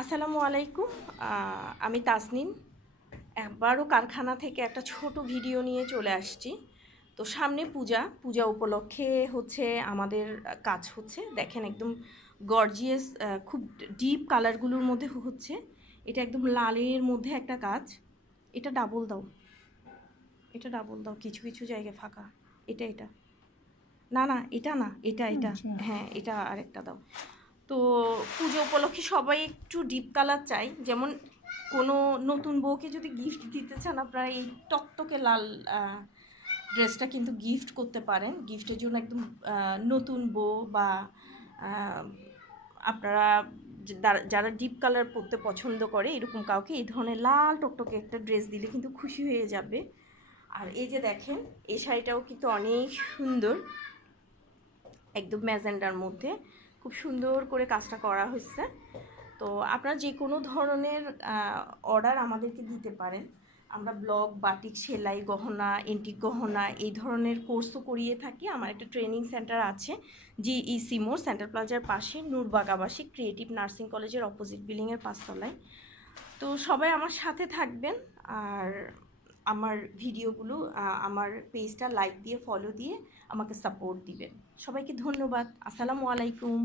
আসসালামু আলাইকুম। আমি তাসনিম। একবারও কারখানা থেকে একটা ছোট ভিডিও নিয়ে চলে আসছি। তো সামনে পূজা, পূজা উপলক্ষে হচ্ছে আমাদের কাজ হচ্ছে। দেখেন একদম গর্জিয়াস, খুব ডিপ কালারগুলোর মধ্যে হচ্ছে। এটা একদম লালের মধ্যে একটা কাজ। এটা ডাবল দাও, এটা ডাবল দাও, কিছু কিছু জায়গায় ফাঁকা। এটা না না, এটা না, এটা আচ্ছা। হ্যাঁ, এটা আরেকটা দাও। তো পুজো উপলক্ষে সবাই একটু ডিপ কালার চাই, যেমন কোনো নতুন বউকে যদি গিফট দিতে চান আপনারা এই টকটকে লাল ড্রেসটা কিন্তু গিফট করতে পারেন। গিফটের জন্য একদম নতুন বউ বা আহ, আপনারা যারা ডিপ কালার পরতে পছন্দ করে এরকম কাউকে এই ধরনের লাল টকটকে একটা ড্রেস দিলে কিন্তু খুশি হয়ে যাবে। আর এই যে দেখেন, এই শাড়িটাও কিন্তু অনেক সুন্দর, একদম ম্যাজেন্ডার মধ্যে খুব সুন্দর করে কাজটা করা হয়েছে। তো আপনারা যে কোনো ধরনের অর্ডার আমাদেরকে দিতে পারেন। আমরা ব্লক, বাটিক, সেলাই, গহনা, এন্টিক গহনা এই ধরনের কোর্সও করিয়ে থাকি। আমার একটা ট্রেনিং সেন্টার আছে জিইসি মোড়, সেন্ট্রাল প্লাজার পাশে, নূরবাগ আবাসিক, ক্রিয়েটিভ নার্সিং কলেজের অপোজিট বিল্ডিংয়ের 5 তলায়। তো সবাই আমার সাথে থাকবেন। আর আমার ভিডিওগুলো, আমার পেজটা লাইক দিয়ে, ফলো দিয়ে আমাকে সাপোর্ট দিবেন। সবাইকে ধন্যবাদ। আসসালামু আলাইকুম।